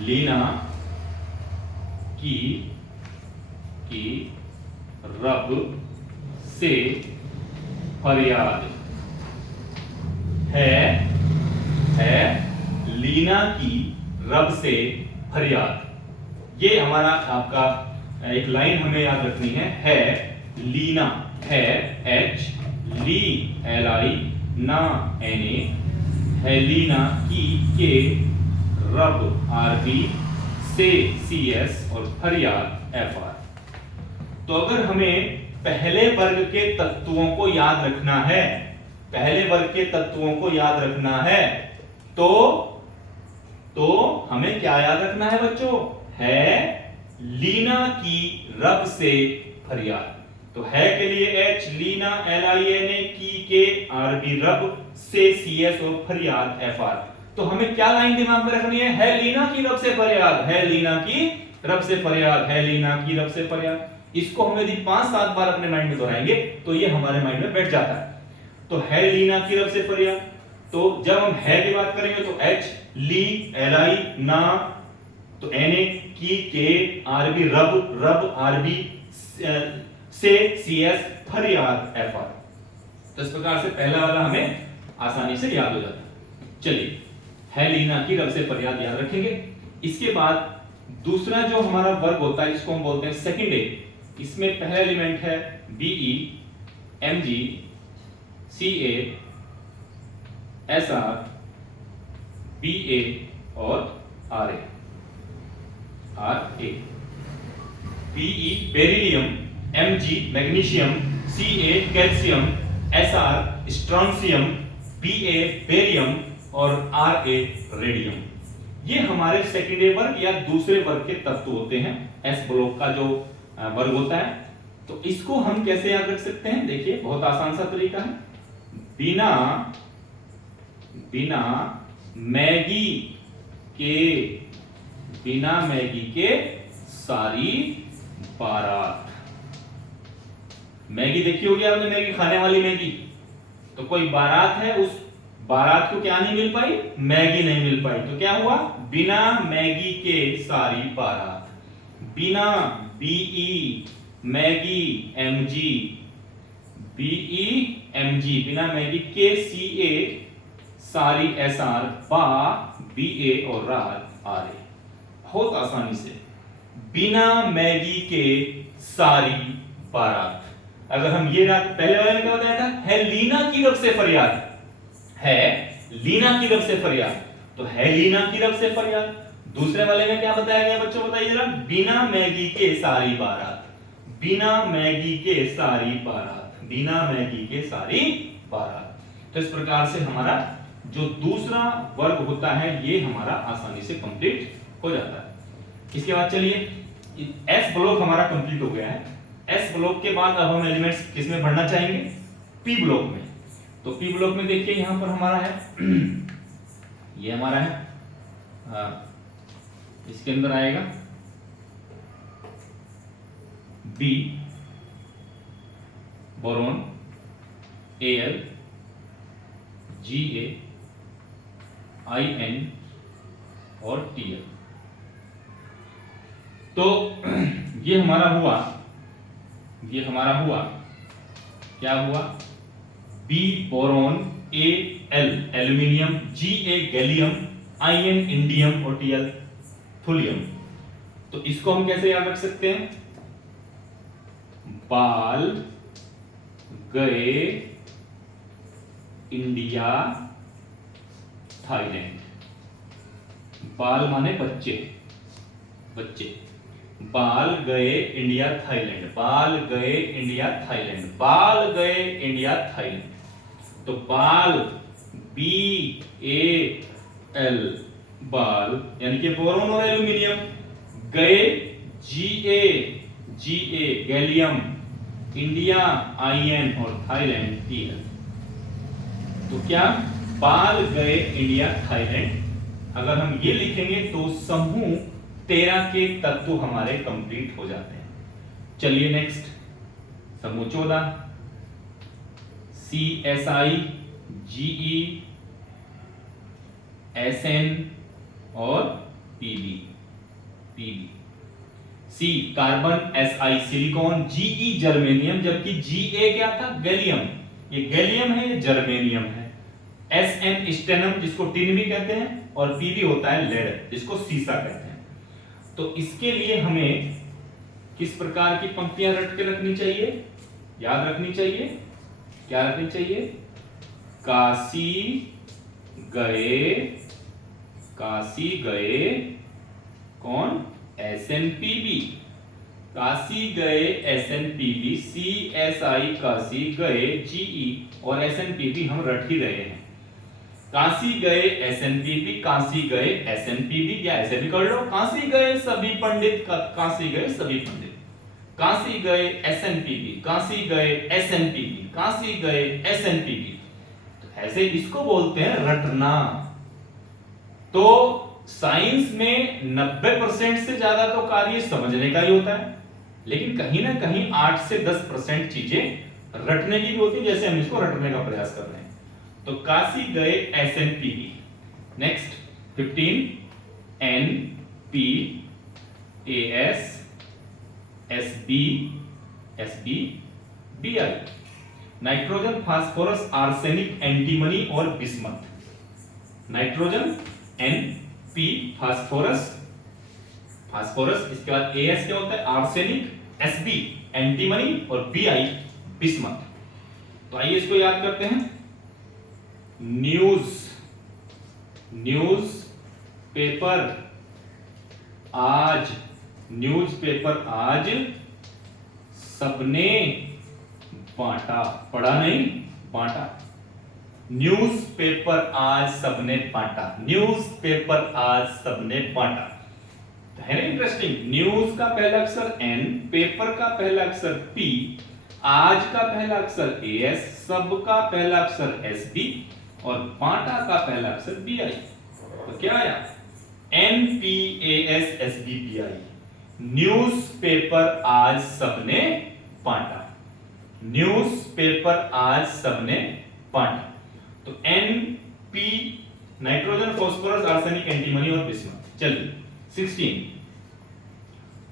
लीना की रब से फरियाद, है लीना की रब से फरियाद। ये हमारा आपका एक लाइन हमें याद रखनी है लीना, है H, ली Li, ना Na, है लीना की के रब Rb, से Cs और फरियाद Fr। तो अगर हमें पहले वर्ग के तत्वों को याद रखना है, पहले वर्ग के तत्वों को याद रखना है, तो हमें क्या याद रखना है बच्चों? है लीना की रब से फरियाद। तो है के लिए H, लीना, Li, Na, की के Rb, रब, से Cs और फरियाद Fr। तो हमें क्या लाइन दिमाग में रखनी है लीना की रब से फरियाद, है लीना की रब से फरियाद, है लीना की रब से फरियाद। इसको हम यदि 5-7 बार अपने माइंड में दोहराएंगे तो ये हमारे माइंड में बैठ जाता है। तो है लीना की रब से फरियाद, तो जब हम है की बात करेंगे तो H, ली, Li, ना, तो Na की, के, आरबी रब, रब आरबी, से CS, फरियाद FR। तो इस प्रकार से पहला वाला हमें आसानी से याद हो जाता है। चलिए, है लीना की रब से फरियाद याद रखेंगे। इसके बाद दूसरा जो हमारा वर्ग होता है जिसको हम बोलते हैं सेकंड ए, इसमें पहला एलिमेंट है BE, MG, CA, SR, BA और RA। BE beryllium, MG magnesium, CA calcium, SR strontium, BA barium और RA रेडियम। ये हमारे सेकेंडरी वर्ग या दूसरे वर्ग के तत्व होते हैं। एस ब्लॉक का जो वर्ग होता है, तो इसको हम कैसे याद रख सकते हैं? देखिए, बहुत आसान सा तरीका है। बिना मैगी के सारी बारात। मैगी देखी होगी आपने, मैगी खाने वाली मैगी। तो कोई बारात है, उस बारात को क्या नहीं मिल पाई? मैगी नहीं मिल पाई। तो क्या हुआ? बिना मैगी के सारी बारात। बिना BE Maggi MG, BE MG बिना मैगी के CA सारी SR, बा BA और रात RA। बहुत आसानी से बिना मैगी के सारी बारात। अगर हम ये रात पहले वाले में क्या बताया था? है लीना की रब से फरियाद, है लीना की रब से फरियाद, तो है लीना की रब से फरियाद। दूसरे वाले में क्या बताया गया बच्चों, बताइए जरा? बिना मैगी के सारी बारात, बिना मैगी के सारी बारात, बिना मैगी के सारी बारात। तो इस प्रकार से हमारा जो दूसरा वर्ग होता है ये हमारा आसानी से कंप्लीट हो जाता है। इसके बाद चलिए, एस ब्लॉक हमारा कंप्लीट हो गया है। एस ब्लॉक के बाद अब हम एलिमेंट्स किसमें भरना चाहेंगे? पी ब्लॉक में। तो पी ब्लॉक में देखिए यहां पर हमारा है ये हमारा है, इसके अंदर आएगा B boron, Al, Ga, In और Tl। तो ये हमारा हुआ क्या हुआ? B boron, Al aluminium, Ga gallium, In indium और Tl थुलियम। तो इसको हम कैसे याद रख सकते हैं? बाल गए इंडिया थाईलैंड। बाल माने बच्चे, बाल गए इंडिया थाईलैंड, बाल गए इंडिया थाईलैंड, बाल गए इंडिया थाईलैंड। तो बाल BAL बाल यानी कि बोरोन और एल्यूमिनियम, गए GA गैलियम, इंडिया In और थाईलैंड TL। तो क्या? बाल गए इंडिया थाईलैंड। अगर हम ये लिखेंगे तो समूह 13 के तत्व हमारे कंप्लीट हो जाते हैं। चलिए नेक्स्ट, समूह 14, CSI, GE, SN और PB। C carbon, SI silicon, GE germanium, जबकि GA क्या था? गैलियम। ये गैलियम है, ये जर्मेनियम है। SN स्टेनम जिसको टिन भी कहते हैं, और PB होता है लेड जिसको सीसा कहते हैं। तो इसके लिए हमें किस प्रकार की पंक्तियां रट के रखनी चाहिए, याद रखनी चाहिए? क्या रखनी चाहिए? काशी गए कौन? SNPB, काशी गए SNPB, CSI काशी गए GE और SNPB हम रट ही रहे हैं। काशी गए SNPB, काशी गए SNPB, या ऐसे भी कर लो, काशी गए सभी पंडित, काशी गए सभी पंडित, काशी गए SNPB, काशी गए SNPB, काशी गए SNPB। तो ऐसे इसको बोलते हैं रटना। तो साइंस में 90% से ज्यादा तो कार्य समझने का ही होता है, लेकिन कहीं ना कहीं 8 से 10% चीजें रटने की भी होती है, जैसे हम इसको रटने का प्रयास कर रहे हैं। तो काशी गए SNPB। Next 15 N P A S S B B I. Nitrogen, phosphorus, arsenic, antimony और bismuth. Nitrogen N, P phosphorus, इसके बाद ए एस क्या होता है आर्सेनिक, एस बी एंटीमनी और बी आई बिस्मथ। तो आइए इसको याद करते हैं। न्यूज पेपर आज, सबने बांटा, पढ़ा नहीं बांटा। न्यूज़पेपर आज सबने बांटा, तो है ना इंटरेस्टिंग। न्यूज का पहला अक्षर एन, पेपर का पहला अक्षर पी, आज का पहला अक्षर ए एस, सब का पहला अक्षर एस बी और बांटा का पहला अक्षर बी आई। तो क्या आया N P A S S B B I. Newspaper आज सबने बांटा, न्यूज़पेपर आज सबने बांटा। तो N P nitrogen, phosphorus, arsenic, antimony और बिस्मथ। चलिए 16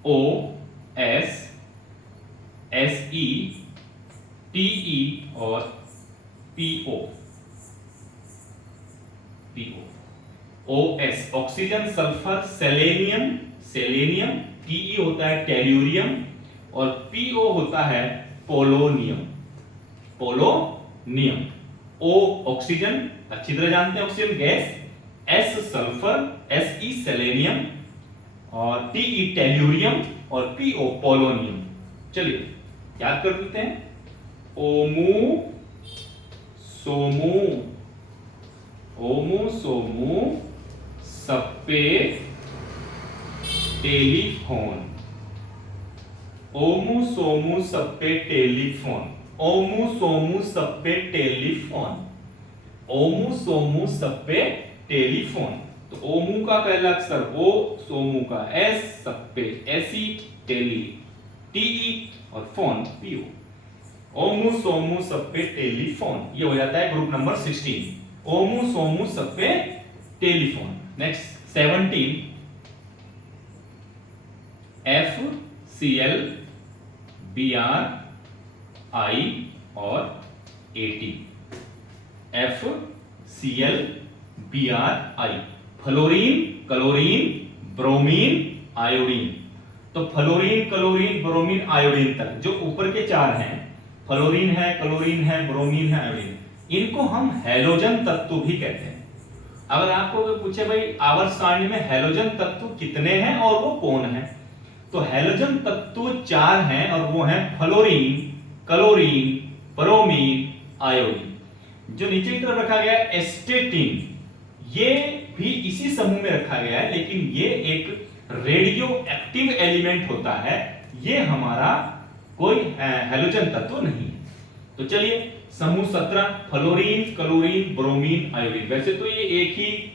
O S S E T E और P O. O S oxygen, sulphur, selenium, T E होता है टेल्यूरियम और पीओ होता है पोलोनियम। ओ ऑक्सीजन अच्छी तरह जानते हैं, oxygen gas, S sulphur, S E selenium और टीई टेल्यूरियम और पीओ पोलोनियम। चलिए याद कर लेते हैं। ओमू सोमू सप्पे टेलीफोन। ओमू सोमू सप्पे टेलीफोन। ओमू सोमू सप्पे टेलीफोन। ओमू सोमू सप्पे टेलीफोन। तो ओमू का पहला अक्षर ओ, सोमू का एस, सप्पे एसी, टेली टीई और फोन पीओ। ओमू सोमू सप्पे टेलीफोन, ये हो जाता है ग्रुप नंबर 16। ओमू सोमू सप्पे टेलीफोन। Next 17 F C L B R I और A T. F C L B R I, fluorine, chlorine, bromine, iodine. तो फ्लोरीन, क्लोरीन, ब्रोमीन, आयोडीन तक जो ऊपर के चार हैं, फ्लोरीन है, क्लोरीन है, ब्रोमीन है, आयोडीन, इनको हम हैलोजन तत्व भी कहते हैं। अगर आपको कोई पूछे भाई आवर्त सारणी में हैलोजन तत्व कितने हैं और वो कौन है, तो हैलोजन तत्व 4 हैं और वो हैं फ्लोरीन, क्लोरीन, ब्रोमीन, आयोडीन। जो नीचे की तरफ रखा गया है एस्टेटिन, ये भी इसी समूह में रखा गया है, लेकिन ये एक रेडियो एक्टिव एलिमेंट होता है, ये हमारा कोई हैलोजन तत्व नहीं है। तो चलिए समूह 17 फ्लोरीन, क्लोरीन, ब्रोमीन, आयोडीन। वैसे तो ये एक ही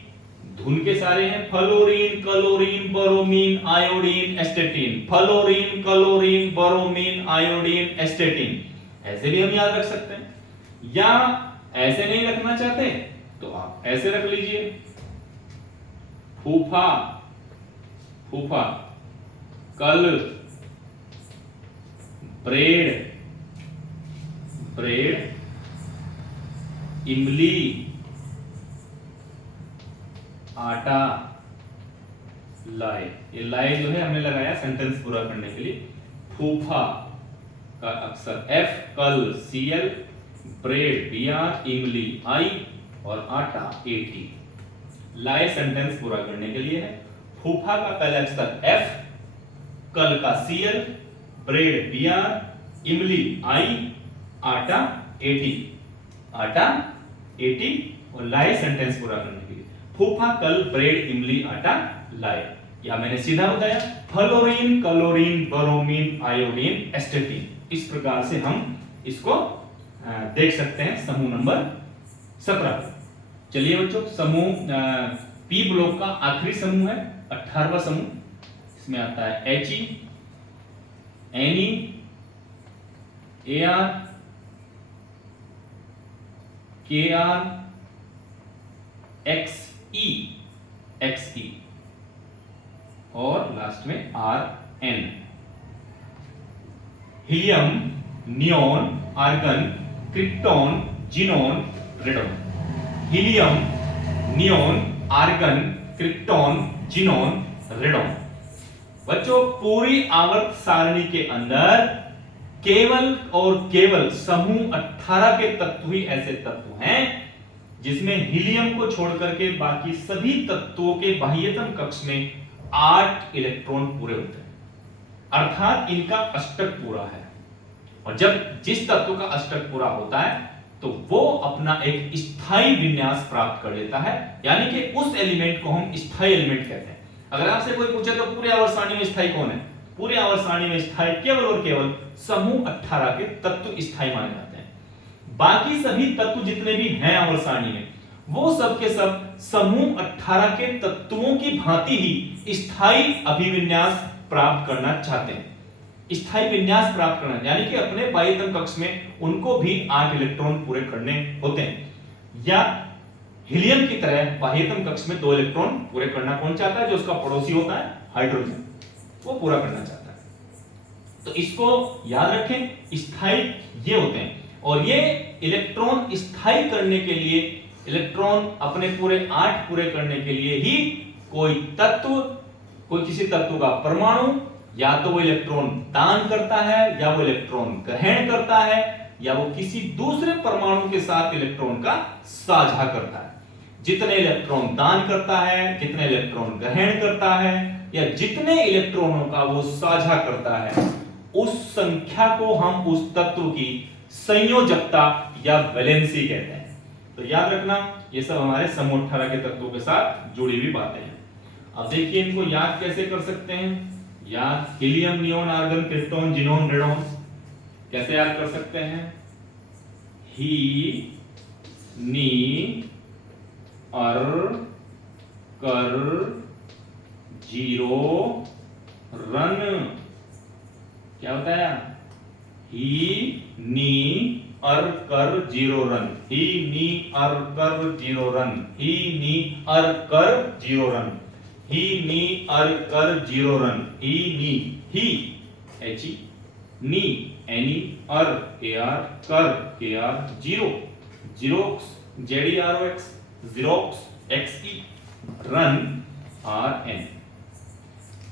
धुन के सारे हैं, fluorine, chlorine, bromine, iodine, एस्टेटिन। Fluorine, chlorine, bromine, iodine, एस्टेटिन, ऐसे भी हम याद रख सकते हैं। या ऐसे नहीं रखना चाहते तो आप ऐसे रख लीजिए, फूफा, कल, ब्रेड, इमली, आटा, लाए। ये लाए जो है हमने लगाया सेंटेंस पूरा करने के लिए। फूफा का अक्षर एफ, कल सीएल, ब्रेड बीआर, इमली आई और आटा एटी। लाए सेंटेंस पूरा करने के लिए है। फूफा का पहला अक्षर एफ, कल का सीएल, ब्रेड बीआर, इमली आई, आटा एटी। और लाए सेंटेंस पूरा करने के लिए फूफा, कल, ब्रेड, इमली, आटा, लाए। या मैंने सीधा बताया फ्लोरीन, क्लोरीन, ब्रोमीन, आयोडीन, एस्टेटिन। इस प्रकार से हम इसको देख सकते हैं समूह नंबर 17। चलिए बच्चों, समूह पी ब्लॉक का आखिरी समूह है 18वां समूह। इसमें आता है H E, N E, A R, K R, X E और लास्ट में Rn। Helium, neon, argon, krypton, xenon, radon. Helium, neon, argon, krypton, xenon, radon. बच्चों, पूरी आवर्त सारणी के अंदर केवल और केवल समूह 18 के तत्व ही ऐसे तत्व हैं जिसमें हीलियम को छोड़कर के बाकी सभी तत्वों के बाह्यतम कक्ष में 8 इलेक्ट्रॉन पूरे होते हैं, अर्थात इनका अष्टक पूरा है। और जब जिस तत्व का अष्टक पूरा होता है तो वो अपना एक स्थायी विन्यास प्राप्त कर लेता है, यानी कि उस एलिमेंट को हम स्थायी एलिमेंट कहते हैं। अगर आपसे कोई पूछे तो पूरे आवर्त सारणी में स्थायी कौन है? पूरे आवर्त सारणी में स्थायी केवल और केवल समूह 18 के तत्व स्थायी माने जाते हैं। बाकी सभी तत्व जितने भी हैं आवर्त सारणी में, वो सब के सब समूह 18 के तत्वों की भांति ही स्थायी अभिविन्यास प्राप्त करना चाहते हैं। स्थायी विन्यास प्राप्त करना यानी कि अपने बाह्यतम कक्ष में उनको भी 8 इलेक्ट्रॉन पूरे करने होते हैं, या हीलियम की तरह बाह्यतम कक्ष में 2 इलेक्ट्रॉन पूरे करना कौन चाहता है? जो उसका पड़ोसी होता है हाइड्रोजन, वो पूरा करना चाहता है। तो इसको याद रखें, स्थायी ये होते हैं। और ये इलेक्ट्रॉन स्थायी करने के लिए, इलेक्ट्रॉन अपने पूरे 8 पूरे करने के लिए ही कोई तत्व, कोई किसी तत्व का परमाणु या तो वो इलेक्ट्रॉन दान करता है, या वो इलेक्ट्रॉन ग्रहण करता है, या वो किसी दूसरे परमाणु के साथ इलेक्ट्रॉन का साझा करता है। जितने इलेक्ट्रॉन दान करता है, जितने इलेक्ट्रॉन ग्रहण करता है, या जितने इलेक्ट्रॉनों का वो साझा करता है, उस संख्या को हम उस तत्व की संयोजकता या वैलेंसी कहते हैं। तो याद रखना, ये सब हमारे समूह 18 के तत्वों के साथ जुड़ी हुई बातें हैं। अब देखिए इनको याद कैसे कर सकते हैं। याद helium, neon, argon, krypton, xenon, radon कैसे याद कर सकते हैं? ही, नी, अर, कर, जीरो, रन। क्या होता है? ही, नी, अर, कर, जीरो, रन। ही, नी, अर, कर, जीरो, रन। ही, नी, अर, कर, जीरो, रन। ही, नी, अर, कर, जीरो, रन। ही, नी, ही, एच ई, नी, एन ई, अर, ए आर, कर, K R, zero, xerox, Z E R O X, xerox, X E, run, R N.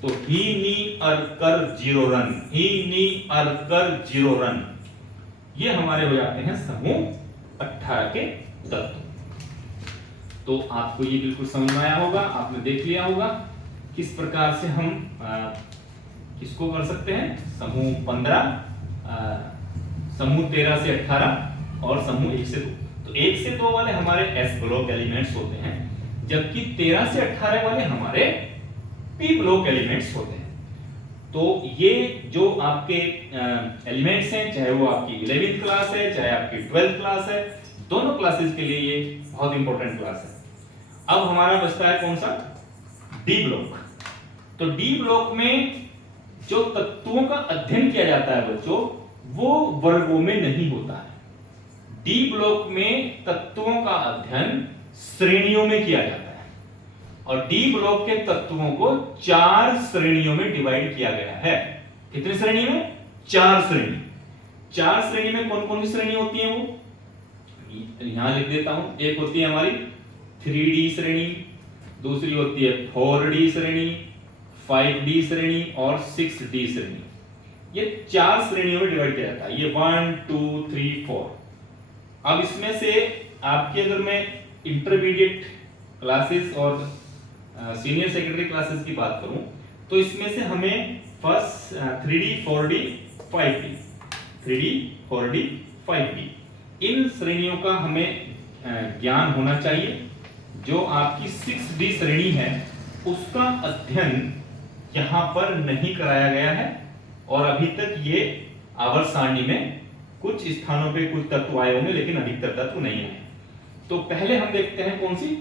तो ही, नी, अर, कर, जीरो, रन। ही, नी, अर, कर, जीरो, रन। ये हमारे हो जाते हैं समूह 18 के तत्व। तो आपको ये बिल्कुल समझ में आया होगा, आपने देख लिया होगा किस प्रकार से हम किसको कर सकते हैं। समूह 15, समूह 13 से 18 और समूह 1 से 2। तो 1 से 2 वाले हमारे एस ब्लॉक एलिमेंट्स होते हैं, जबकि 13 से 18 वाले हमारे पी ब्लॉक एलिमेंट्स होते हैं। तो ये जो आपके एलिमेंट्स हैं, चाहे वो आपकी 11th क्लास है, चाहे आपकी 12th क्लास है, दोनों क्लासेस के लिए ये बहुत इंपॉर्टेंट क्लास है। अब हमारा बचता है कौन सा? D block. तो डी ब्लॉक में जो तत्वों का अध्ययन किया जाता है बच्चों, वो वर्गों में नहीं होता है। डी ब्लॉक में तत्वों का अध्ययन श्रेणियों में किया जाता है। और डी ब्लॉक के तत्वों को 4 श्रेणियों में डिवाइड किया गया है। कितनी श्रेणी में? 4 श्रेणी। 4 श्रेणी में कौन कौन सी श्रेणी होती है? वो यहां लिख देता हूं। एक होती है हमारी 3D श्रेणी, दूसरी होती है 4D श्रेणी, 5D श्रेणी और 6D श्रेणी। ये 4 श्रेणियों में डिवाइड किया जाता है। ये 1 2 3 4। अब इसमें से आपके अगर मैं इंटरमीडिएट क्लासेस और सीनियर सेकेंडरी क्लासेस की बात करूं तो इसमें से हमें first 3D 4D 5D, 3D 4D 5D इन श्रेणियों का हमें ज्ञान होना चाहिए। जो आपकी 6D श्रेणी है उसका अध्ययन यहां पर नहीं कराया गया है, और अभी तक ये आवर्त सारणी में कुछ स्थानों पे कुछ तत्व आए होंगे, लेकिन अधिकतर तत्व नहीं आए। तो पहले हम देखते हैं कौन सी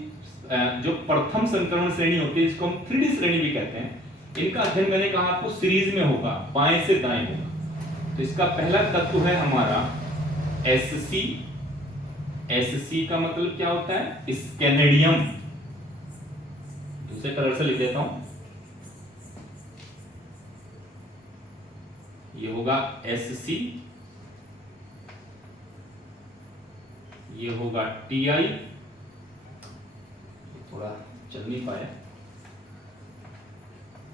जो प्रथम संकरण श्रेणी होती है, इसको हम 3D श्रेणी भी कहते हैं। इनका अध्ययन मैंने कहा आपको सीरीज में होगा, बाएं से दाएं होगा। तो इसका पहला तत्व है हमारा SC। SC का मतलब क्या होता है? स्कैनेडियम। दूसरे कलर से लिख देता हूं, ये होगा SC, ये होगा TI, थोड़ा चल नहीं पाया,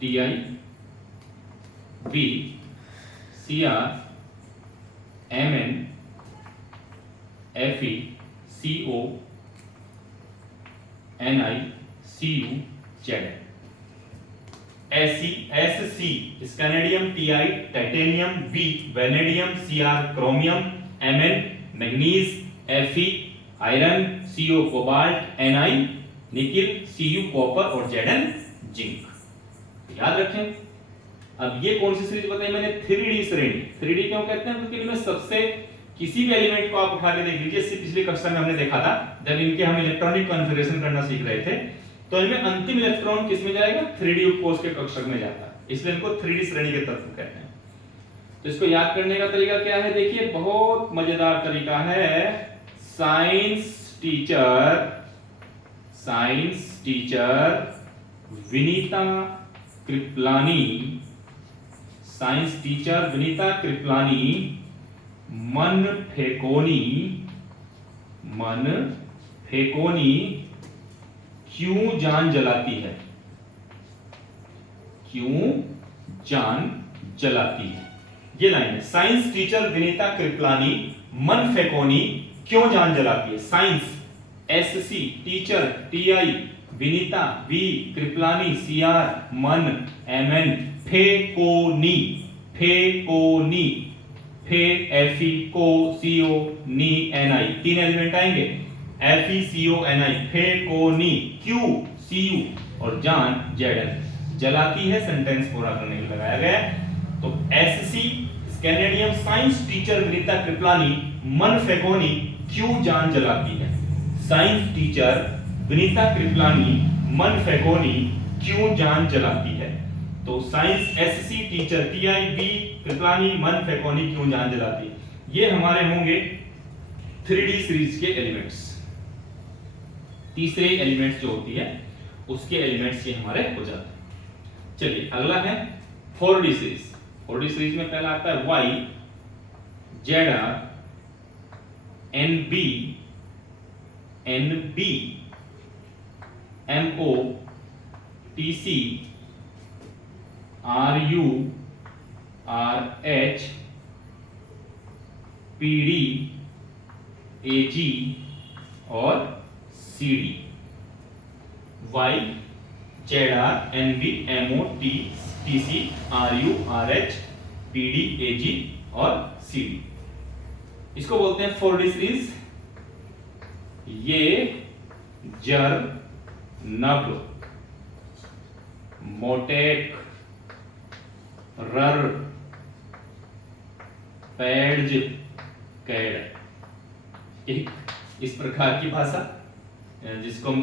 TI, B, CR, MN, FE, CO, NI, CU, ZN। SC scandium, TI titanium, V vanadium, CR chromium, MN manganese, FE iron, CO cobalt, NI nickel, CU copper और ZN जिंक। याद रखें। अब ये कौन सी सीरीज बताई मैंने? 3D श्रेणी। 3D क्यों कहते हैं? क्योंकि इनमें सबसे किसी भी एलिमेंट को आप उठा के देख लीजिए, पिछली कक्षा में हमने देखा था जब इनके हम इलेक्ट्रॉनिक कॉन्फ़िगरेशन करना सीख रहे थे, तो इनमें अंतिम इलेक्ट्रॉन किस में जाएगा? 3D उपकोष के कक्षक में जाता है, इसलिए इनको 3D श्रेणी के तत्व कहते हैं। तो इसको याद करने का तरीका क्या है? देखिए बहुत मजेदार तरीका है। Science teacher Vinita Kripalani, science teacher Vinita Kripalani मन फेकोनी क्यों जान जलाती है? क्यों जान जलाती है, ये लाइन है। साइंस टीचर विनीता कृपलानी मन फेकोनी क्यों जान जलाती है? Science SC, teacher TI, Vinita V, Kripalani CR, मन MN, फेकोनी फे FE को CO नी NI, तीन एलिमेंट आएंगे, FE CO NI, फेकोनी क्यू CU और जान ZN। जलाती है सेंटेंस पूरा करने के लिए लगाया गया है। तो SC scandium science teacher Vinita Kripalani मन फेकोनी क्यों जान जलाती है? साइंस टीचर विनीता कृपलानी मन फेकोनी क्यों जान जलाती है? तो science SC teacher TI B Kripalani मन फेकोनी क्यों जान जलाती है, ये हमारे होंगे 3D सीरीज के एलिमेंट्स। तीसरे एलिमेंट्स जो होती है उसके एलिमेंट्स ये हमारे हो जाते हैं। चलिए अगला है 4D सीरीज। 4D सीरीज में पहला आता है Y, ZR, NB, MO, TC, RU, RH, PD, AG और CD। Y, ZR, NB, MO, TC, RU, RH, PD, AG और CD। इसको बोलते हैं 4D सीरीज। ये जर नब मोटेक रर पैड्ज कैड, एक इस प्रकार की भाषा जिसको हम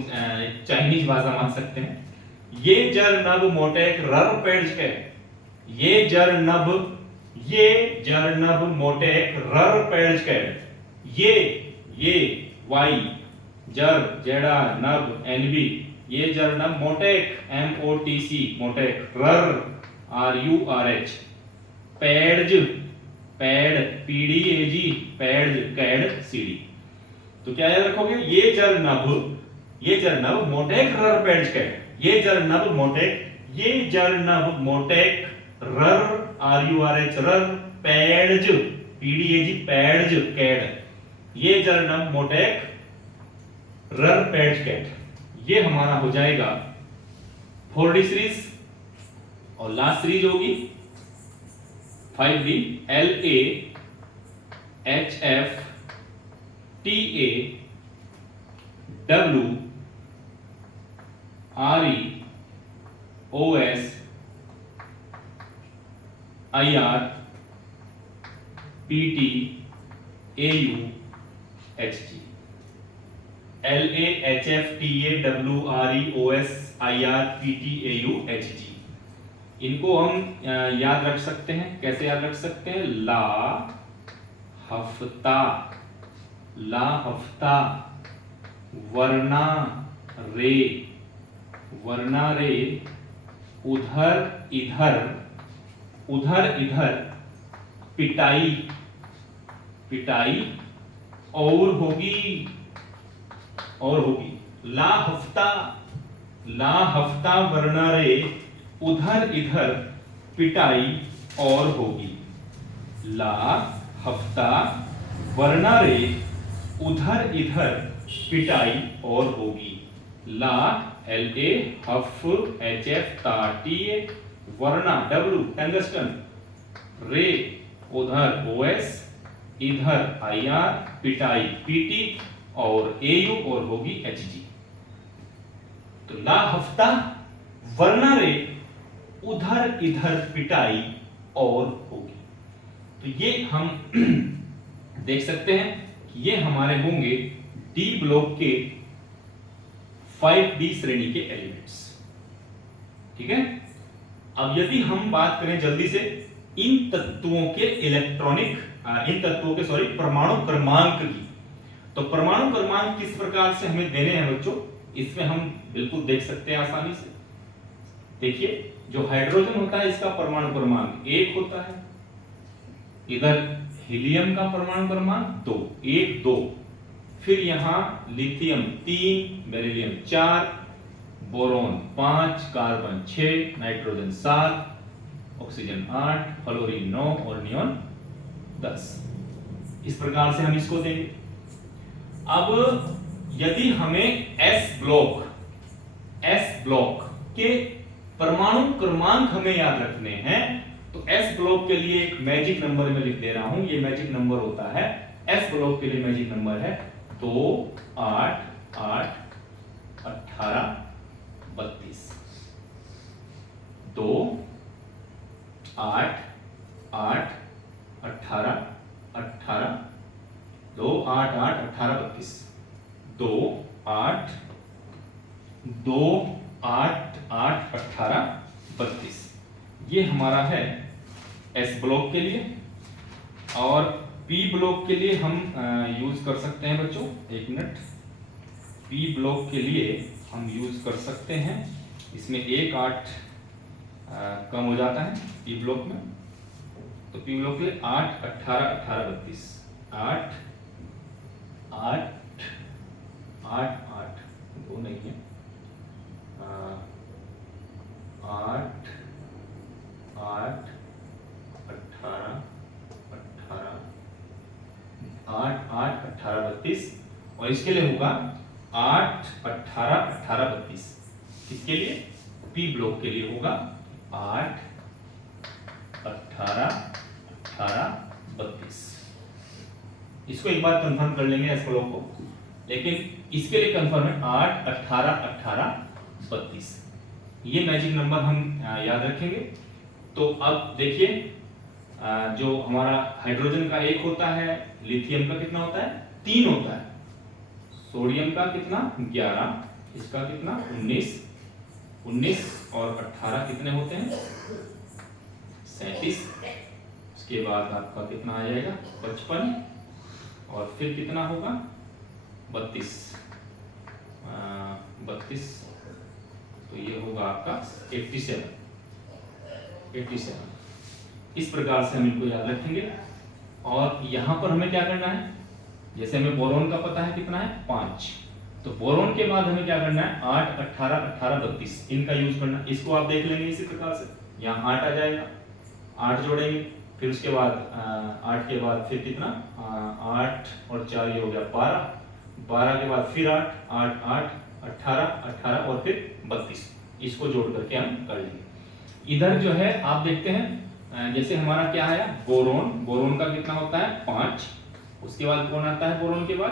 चाइनीज भाषा मान सकते हैं। ये जर नब मोटेक रर पैड्ज कैड, ये जर नब मोटेक रर पैड्ज कैड। ये वाई जर जेड़ा नब एनबी, ये जर नब मोटेक MOTC मोटेक रर RURH पैड्ज पैड PDAG पैड्ज कैड CD। तो क्या याद रखोगे? ये जर नब मोटेक रर पैड्ज कैड, ये जर नब मोटेक रर RURH रर पैड्ज PDAG पैड्ज कैड, ये जर नब मोटेक रर पैड्ज कैड। ये हमारा हो जाएगा 4D सीरीज। और लास्ट सीरीज होगी 5D, LA, HF, TA, W, RE, OS, IR, PT, AU, HG। LA, HF, TA, W, RE, OS, IR, PT, AU, HG। इनको हम याद रख सकते हैं। कैसे याद रख सकते हैं? ला हफ्ता, वरना रे, उधर इधर, पिटाई, पिटाई और होगी, और होगी। ला हफ्ता, ला हफ्ता वरना रे उधर इधर पिटाई और होगी। ला हफ्ता वरना रे उधर इधर पिटाई और होगी। ला LA हफ HF ताटी, वरना W टंगस्टन, रे उधर OS, इधर IR, पिटाई PT और AU और होगी HG। तो ला हफ्ता वरना रे उधर इधर पिटाई और होगी। तो ये हम देख सकते हैं कि ये हमारे होंगे डी ब्लॉक के 5D श्रेणी के एलिमेंट्स। ठीक है। अब यदि हम बात करें जल्दी से इन तत्वों के इलेक्ट्रॉनिक, इन तत्वों के सॉरी परमाणु क्रमांक की, तो परमाणु क्रमांक किस प्रकार से हमें देने हैं बच्चों, इसमें हम बिल्कुल देख सकते हैं आसानी से। देखिए, जो हाइड्रोजन होता है इसका परमाणु क्रमांक 1 होता है, इधर हीलियम का परमाणु क्रमांक 2, 1 2, फिर यहां lithium 3, beryllium 4, boron 5, carbon 6, nitrogen 7, oxygen 8, fluorine 9 और नियोन 10। इस प्रकार से हम इसको देंगे। अब यदि हमें S ब्लॉक के परमाणु क्रमांक हमें याद रखने हैं, तो S ब्लॉक के लिए एक मैजिक नंबर में लिख दे रहा हूं। ये मैजिक नंबर होता है, S ब्लॉक के लिए मैजिक नंबर है 2 8 8 18 32। 2 8 8 18 18 2 8 8 18 32। 2 8 2 8 8 18 32। ये हमारा है S ब्लॉक के लिए। और P ब्लॉक के लिए हम यूज कर सकते हैं बच्चों, एक मिनट। P ब्लॉक के लिए हम यूज कर सकते हैं, इसमें 1 8 कम हो जाता है P ब्लॉक में। तो P ब्लॉक के लिए 8 18 18 32। 8 8 8 8 2 नहीं है, 8 8 18 18 8 8 18 32। और इसके लिए होगा 8 18 18 32। किसके लिए? P ब्लॉक के लिए होगा 8 18 18 32। इसको एक बार कंफर्म कर लेंगे इस ब्लॉक को, लेकिन इसके लिए कंफर्म है 8 18 18 32। ये मैजिक नंबर हम याद रखेंगे। तो अब देखिए, जो हमारा हाइड्रोजन का 1 होता है, लिथियम का कितना होता है 3 होता है, सोडियम का कितना 11, इसका कितना 19 19 और 18 कितने होते हैं 37। उसके बाद आपका कितना आ जाएगा 55 और फिर कितना होगा 32 32। तो ये होगा आपका 87। इस प्रकार से हम इनको याद रखेंगे। और यहां पर हमें क्या करना है, जैसे हमें बोरोन का पता है कितना है 5, तो बोरोन के बाद हमें क्या करना है 8 18 18 32 इनका यूज करना। इसको आप देख लेंगे इसी प्रकार से, यहाँ 8 आ जाएगा, 8 जोड़ेंगे, फिर उसके बाद 8 के बाद फिर कितना 8 और 4 ये हो गया 12, 12 के बाद फिर 8 8 8 18 18 और फिर 32। इसको जोड़ करके हम कर लेंगे। इधर जो है आप देखते हैं, जैसे हमारा क्या है बोरोन, बोरोन का कितना होता है 5, उसके बाद कौन आता है बोरोन के बाद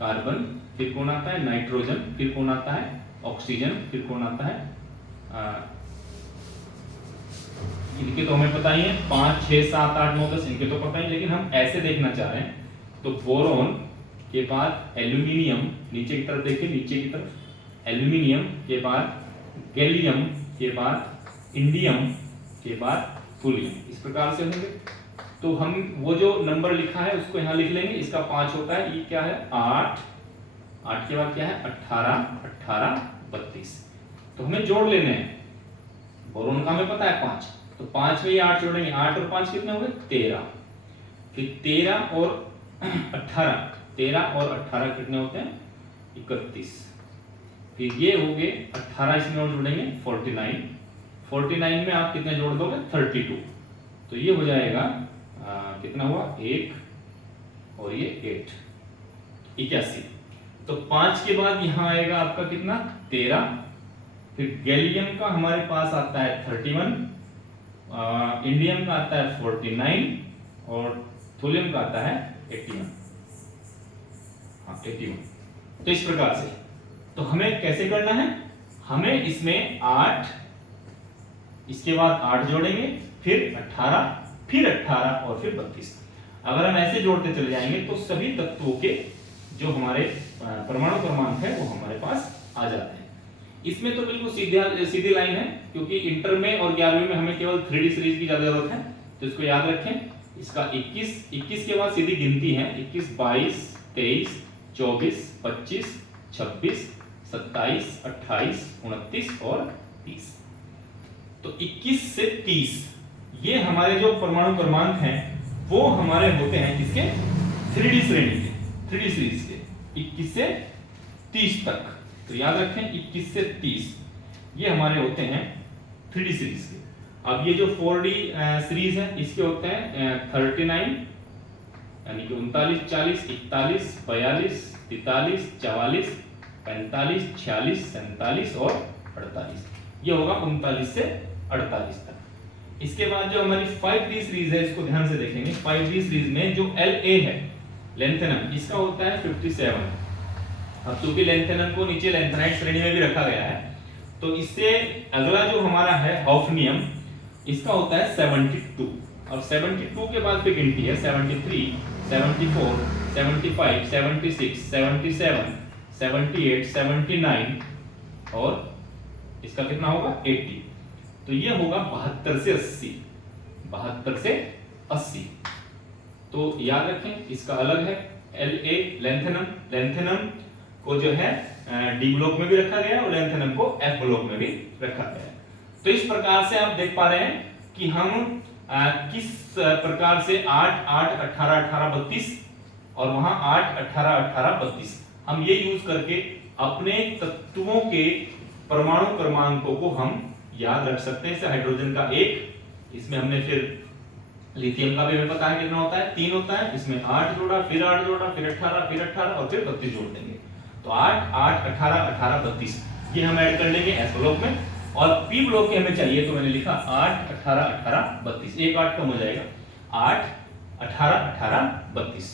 कार्बन, फिर कौन आता है नाइट्रोजन, फिर कौन आता है ऑक्सीजन, फिर कौन आता है इनके तो हमें पता ही है 5 6 7 8 9 10 इनके तो पता ही, लेकिन हम ऐसे देखना चाह रहे हैं। तो बोरोन के बाद एल्यूमिनियम, नीचे की तरफ देखिए, नीचे की तरफ एल्यूमिनियम के बाद गैलियम के बाद इंडियम के बाद थोलियम, इस प्रकार से होंगे। तो हम वो जो नंबर लिखा है उसको यहाँ लिख लेंगे। इसका 5 होता है, ये क्या है 8, 8 के बाद क्या है 18 18 32। तो हमें जोड़ लेने हैं, बोरोन का हमें पता है 5, तो 5 में ये 8 जोड़ेंगे, 8 और 5 कितने हो गए 13। फिर 13 और 18 कितने होते हैं 31। फिर ये हो गए 18 इसमें और जुड़ेंगे 49 में आप कितने जोड़ दोगे 32। तो ये हो जाएगा कितना हुआ 1 और ये 8 81। तो 5 के बाद यहां आएगा आपका कितना 13। फिर गैलियम का हमारे पास आता है 31, इंडियम का आता है 49 और थोलियम का आता है 81। हाँ 81। तो इस प्रकार से तो हमें कैसे करना है, हमें इसमें 8, इसके बाद 8 जोड़ेंगे, फिर 18, फिर 18 और फिर 32। अगर हम ऐसे जोड़ते चले जाएंगे तो सभी तत्वों के जो हमारे परमाणु क्रमांक है वो हमारे पास आ जाते हैं। इसमें तो बिल्कुल सीधी लाइन है, क्योंकि इंटर में और 11वीं में हमें केवल 3D सीरीज की ज्यादा जरूरत है, तो इसको याद रखें। इसका 21 के बाद सीधी गिनती है 21, 22, 23, 24, 25, 26, 27, 28, 29 और 30। तो 21 से 30 ये हमारे जो परमाणु क्रमांक हैं वो हमारे होते हैं किसके 3D श्रेणी के, 3D सीरीज के 21 से 30 तक। तो याद रखें 21 से 30 ये हमारे होते हैं 3D सीरीज के। अब ये जो 4D सीरीज है इसके होते हैं 39 यानी कि 39, 40, 41, 42, 43, 44, 45, 46, 47 और 48। ये होगा 39 से 48 तक। इसके बाद जो हमारी 5D सीरीज है इसको ध्यान से देखेंगे। 5D सीरीज में जो La है लेंथेनम, इसका होता है 57। अब चूंकि लेंथेनम को नीचे लेंथेनाइट श्रेणी में भी रखा गया है, तो इससे अगला जो हमारा है हॉफनियम, इसका होता है 72। अब 72 के बाद फिर गिनती है 73, 74, 75, 76, 77, 78, 79 और इसका कितना होगा 80। तो ये होगा 72 से 80, 72 से 80। तो याद रखें इसका अलग है La लेंथेनम को जो है डी ब्लॉक में भी रखा गया है और लेंथेनम को एफ ब्लॉक में भी रखा गया है। तो इस प्रकार से आप देख पा रहे हैं कि हम किस प्रकार से 8, 8, 18, 18, 32 और वहां 8, 18, 18, 32 हम ये यूज करके अपने तत्वों के परमाणु क्रमांकों को हम याद रख सकते हैं। जैसे हाइड्रोजन का 1, इसमें हमने फिर लिथियम का भी हमें पता है कितना होता है 3 होता है, इसमें 8 जोड़ा, फिर 8 जोड़ा, फिर 18, फिर 18 और फिर 32 जोड़ देंगे। तो 8, 8, 18, 18, 32 ये हम ऐड कर लेंगे एस ब्लॉक में। और पी ब्लॉक के हमें चाहिए तो मैंने लिखा 8, 18, 18, 32, एक 8 कम हो जाएगा 8, 18, 18, 32।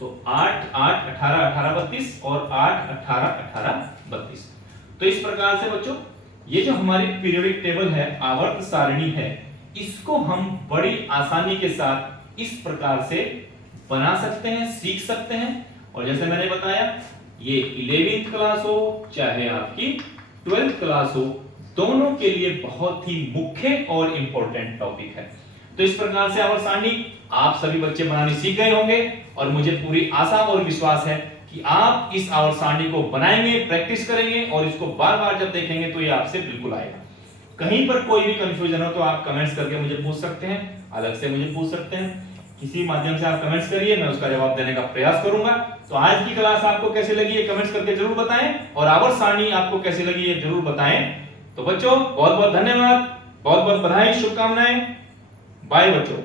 तो 8, 8, 18, 18, 32 और 8, 18, 18, 32। तो इस प्रकार से बच्चों ये जो हमारी पीरियोडिक टेबल है, आवर्त सारणी है, इसको हम बड़ी आसानी के साथ इस प्रकार से बना सकते हैं, सीख सकते हैं। और जैसे मैंने बताया ये 11वीं क्लास हो चाहे आपकी 12th क्लास हो, दोनों के लिए बहुत ही मुख्य और इंपॉर्टेंट टॉपिक है। तो इस प्रकार से आवर्त सारणी आप सभी बच्चे बनाने सीख गए होंगे और मुझे पूरी आशा और विश्वास है कि आप इस आवर्त सारणी को बनाएंगे, प्रैक्टिस करेंगे और इसको बार-बार जब देखेंगे तो ये आपसे बिल्कुल आएगा। कहीं पर कोई भी कंफ्यूजन हो तो आप कमेंट्स करके मुझे पूछ सकते हैं, अलग से मुझे पूछ सकते हैं, किसी माध्यम से आप कमेंट्स करिए, मैं उसका जवाब देने का प्रयास करूंगा। तो आज की क्लास आपको कैसी लगी ये कमेंट्स करके जरूर बताएं और आवर्त सारणी आपको कैसी लगी ये जरूर बताएं। तो बच्चों बहुत बहुत धन्यवाद, बहुत बहुत बधाई, शुभकामनाएं, बाय बच्चों।